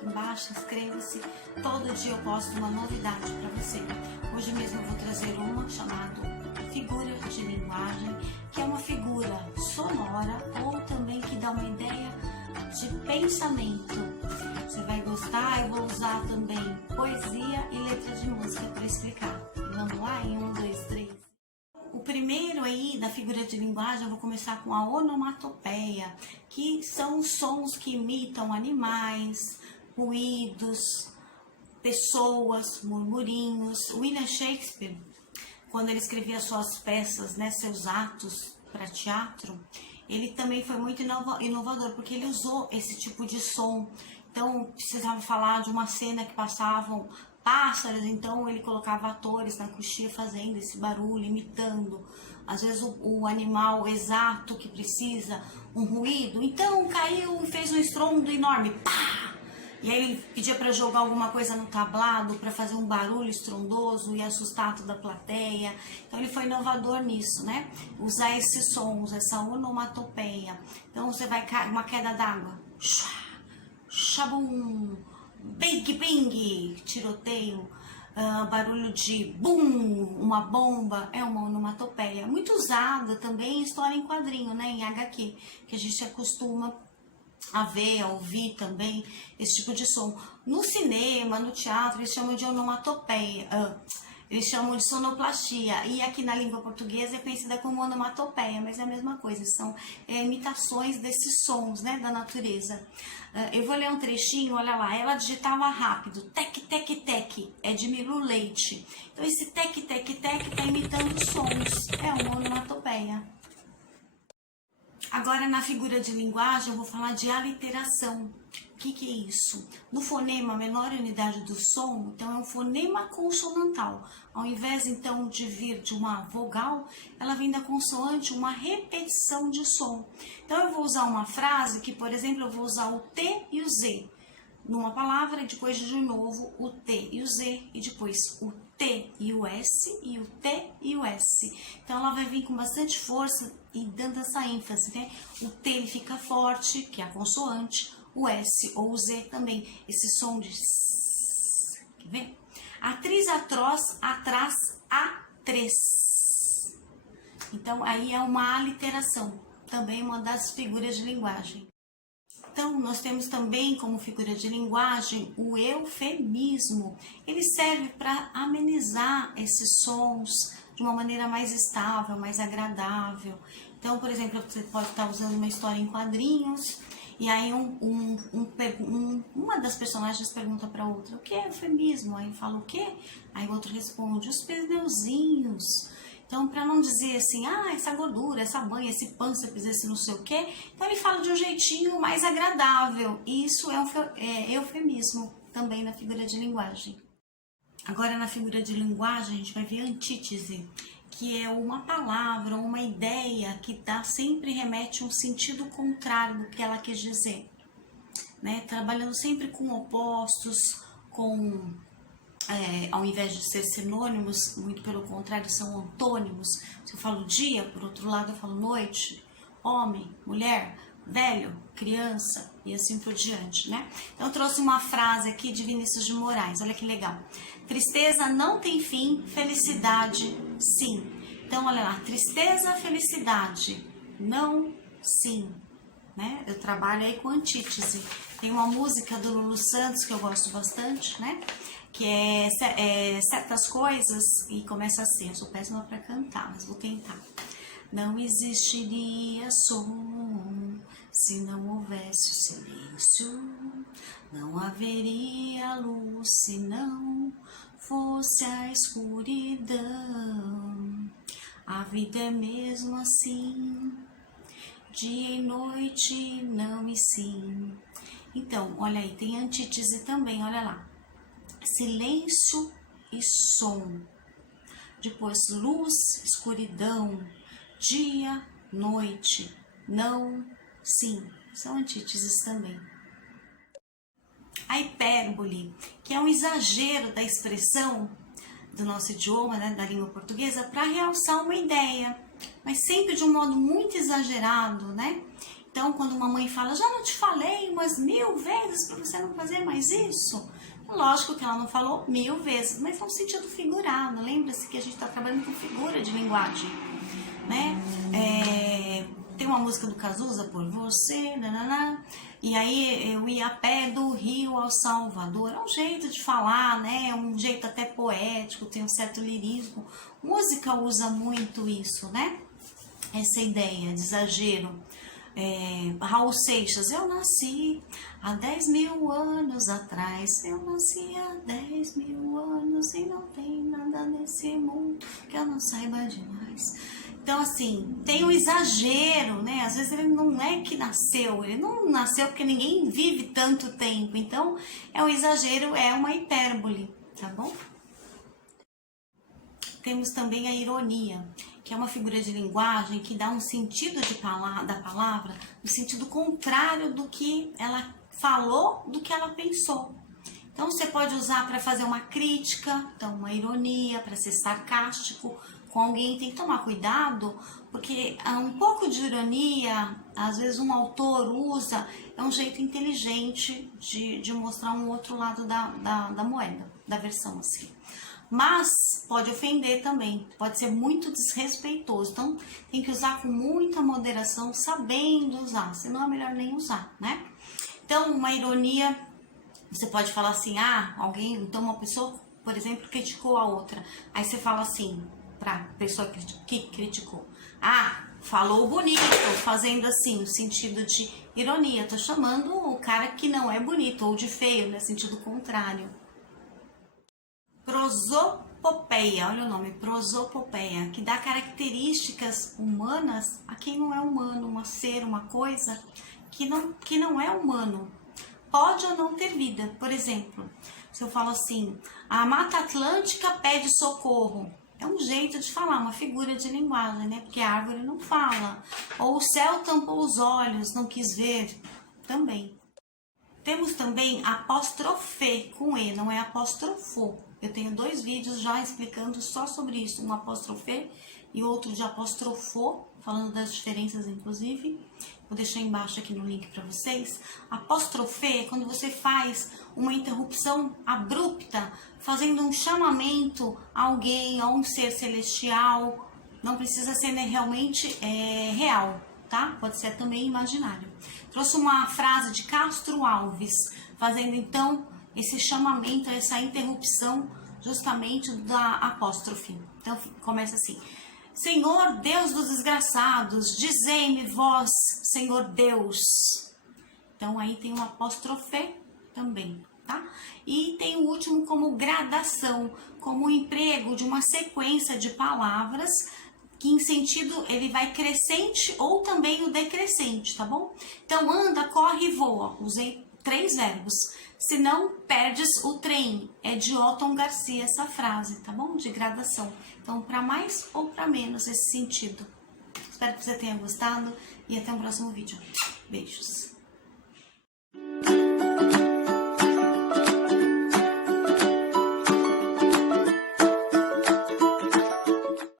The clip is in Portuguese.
aqui embaixo, inscreva-se. Todo dia eu posto uma novidade para você. Hoje mesmo eu vou trazer uma chamada figura de linguagem, que é uma figura sonora ou também que dá uma ideia de pensamento. Você vai gostar, eu vou usar também poesia e letra de música para explicar. Vamos lá em 1, 2, 3. O primeiro aí da figura de linguagem eu vou começar com a onomatopeia, que são os sons que imitam animais, ruídos, pessoas, murmurinhos. William Shakespeare, quando ele escrevia suas peças, né, seus atos para teatro, ele também foi muito inovador, porque ele usou esse tipo de som. Então, precisava falar de uma cena que passavam pássaros, então ele colocava atores na coxia fazendo esse barulho, imitando. Às vezes o animal exato que precisa, um ruído, então caiu e fez um estrondo enorme, pá! E aí ele pedia para jogar alguma coisa no tablado, para fazer um barulho estrondoso e assustar toda a plateia. Então ele foi inovador nisso, né? Usar esses sons, essa onomatopeia. Então você vai cair uma queda d'água, xabum, bing bing, tiroteio, barulho de bum, uma bomba, é uma onomatopeia. Muito usada também em história em quadrinho, né? Em HQ, que a gente acostuma a ver, a ouvir também esse tipo de som. No cinema, no teatro, eles chamam de onomatopeia, eles chamam de sonoplastia, e aqui na língua portuguesa é conhecida como onomatopeia, mas é a mesma coisa, são imitações desses sons, né, da natureza. Eu vou ler um trechinho, olha lá, ela digitava rápido, tec, tec, tec, é de Milo Leite. Então esse tec, tec, tec está imitando sons, é uma onomatopeia. Agora, na figura de linguagem, eu vou falar de aliteração. O que é isso? No fonema, a menor unidade do som, então é um fonema consonantal. Ao invés, então, de vir de uma vogal, ela vem da consoante, uma repetição de som. Então, eu vou usar uma frase que, por exemplo, eu vou usar o T e o Z numa palavra, e depois de novo o T e o Z, e depois o T e o S, e o T e o S. Então ela vai vir com bastante força e dando essa ênfase, né? O T ele fica forte, que é a consoante, o S ou o Z também, esse som de S. Quer ver? Atriz, atroz, atrás, atrez. Então aí é uma aliteração, também uma das figuras de linguagem. Então, nós temos também como figura de linguagem o eufemismo. Ele serve para amenizar esses sons de uma maneira mais estável, mais agradável. Então, por exemplo, você pode estar usando uma história em quadrinhos e aí uma das personagens pergunta para outra, o que é eufemismo? Aí fala o quê? Aí o outro responde, os pneuzinhos. Então, para não dizer assim, essa gordura, essa banha, esse pânceps, esse não sei o quê, então ele fala de um jeitinho mais agradável. E isso é eufemismo também na figura de linguagem. Agora, na figura de linguagem, a gente vai ver antítese, que é uma palavra, uma ideia que sempre remete a um sentido contrário do que ela quis dizer, né? Trabalhando sempre com opostos, ao invés de ser sinônimos, muito pelo contrário, são antônimos. Se eu falo dia, por outro lado eu falo noite, homem, mulher, velho, criança e assim por diante, né? Então eu trouxe uma frase aqui de Vinícius de Moraes, olha que legal. Tristeza não tem fim, felicidade sim. Então olha lá, tristeza, felicidade, não, sim. Né? Eu trabalho aí com antítese. Tem uma música do Lulu Santos que eu gosto bastante, né? Que é certas coisas, e começa assim, eu sou péssima para cantar, mas vou tentar. Não existiria som se não houvesse o silêncio, não haveria luz se não fosse a escuridão. A vida é mesmo assim, dia e noite, não e sim. Então, olha aí, tem antítese também, olha lá. Silêncio e som. Depois, luz, escuridão, dia, noite, não, sim. São antíteses também. A hipérbole, que é um exagero da expressão do nosso idioma, né, da língua portuguesa, para realçar uma ideia, mas sempre de um modo muito exagerado, né? Então, quando uma mãe fala, já não te falei umas 1000 vezes para você não fazer mais isso? Lógico que ela não falou 1000 vezes, mas é um sentido figurado. Lembra-se que a gente está trabalhando com figura de linguagem, né? Tem uma música do Cazuza, Por Você, nanana, e aí eu ia a pé do Rio ao Salvador. É um jeito de falar, né? É um jeito até poético, tem um certo lirismo. Música usa muito isso, né? Essa ideia de exagero. Raul Seixas, eu nasci há 10.000 anos atrás, eu nasci há 10.000 anos e não tem nada nesse mundo que eu não saiba demais. Então, assim, tem um exagero, né? Às vezes ele não é que nasceu, ele não nasceu porque ninguém vive tanto tempo. Então, é um exagero, é uma hipérbole, tá bom? Temos também a ironia, que é uma figura de linguagem que dá um sentido da palavra, no sentido contrário do que ela falou, do que ela pensou. Então, você pode usar para fazer uma crítica, então uma ironia, para ser sarcástico com alguém. Tem que tomar cuidado, porque um pouco de ironia, às vezes um autor usa, é um jeito inteligente de mostrar um outro lado da moeda, da versão assim. Mas pode ofender também, pode ser muito desrespeitoso, então tem que usar com muita moderação, sabendo usar, senão é melhor nem usar, né? Então, uma ironia, você pode falar assim, então uma pessoa, por exemplo, criticou a outra, aí você fala assim, pra pessoa que criticou, falou bonito, fazendo assim, no sentido de ironia, tô chamando o cara que não é bonito, ou de feio, no sentido contrário. Prosopopeia, olha o nome, prosopopeia, que dá características humanas a quem não é humano, um ser, uma coisa que não é humano. Pode ou não ter vida. Por exemplo, se eu falo assim, a Mata Atlântica pede socorro. É um jeito de falar, uma figura de linguagem, né? Porque a árvore não fala. Ou o céu tampou os olhos, não quis ver. Também. Temos também apóstrofe com E, não é apóstrofo. Eu tenho 2 vídeos já explicando só sobre isso, um apóstrofe e outro de apostrofo, falando das diferenças inclusive. Vou deixar embaixo aqui no link para vocês. Apóstrofe é quando você faz uma interrupção abrupta, fazendo um chamamento a alguém, a um ser celestial. Não precisa ser realmente real, tá? Pode ser também imaginário. Trouxe uma frase de Castro Alves, fazendo então esse chamamento, essa interrupção justamente da apóstrofe. Então começa assim: Senhor Deus dos desgraçados, dizei-me vós, Senhor Deus. Então aí tem um apóstrofe também, tá? E tem o último como gradação, como o emprego de uma sequência de palavras que em sentido ele vai crescente ou também o decrescente, tá bom? Então anda, corre e voa. Usei 3 verbos. Se não, perdes o trem. É de Otton Garcia essa frase, tá bom? De gradação. Então, para mais ou para menos esse sentido. Espero que você tenha gostado e até o próximo vídeo. Beijos.